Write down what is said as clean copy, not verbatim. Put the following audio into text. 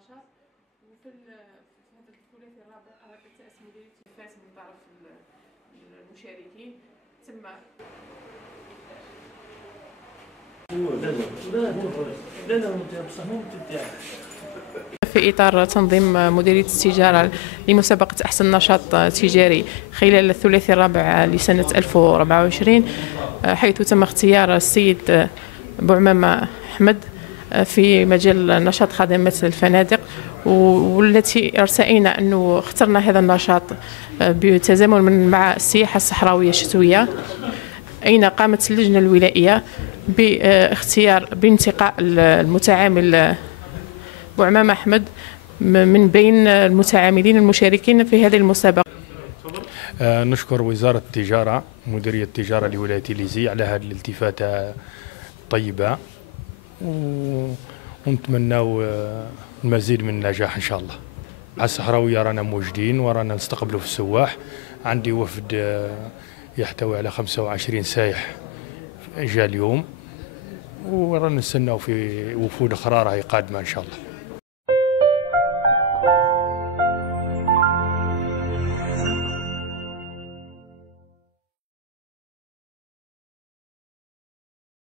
النشاط. وفي هذا الثلاثي الرابع تأس مديرية الفاس من طرف المشاركين. تم في إطار تنظيم مديرية التجارة لمسابقة أحسن نشاط تجاري خلال الثلاثي الرابع لسنة 2024، حيث تم اختيار السيد بوعمامة أحمد في مجال نشاط خدمات الفنادق، والتي ارتئينا أنه اخترنا هذا النشاط بتزامن مع السياحة الصحراوية الشتوية، أين قامت اللجنة الولائية بانتقاء المتعامل بوعمامة أحمد من بين المتعاملين المشاركين في هذه المسابقة. نشكر وزارة التجارة مديرية التجارة لولاية إليزي على هذه الالتفاتة الطيبة، ونتمنى المزيد من النجاح إن شاء الله. على الصحراوية رانا موجودين ورانا نستقبلوا في السواح. عندي وفد يحتوي على 25 سايح جاء اليوم، ورانا نستناو في وفود أخرى راهي قادمة إن شاء الله.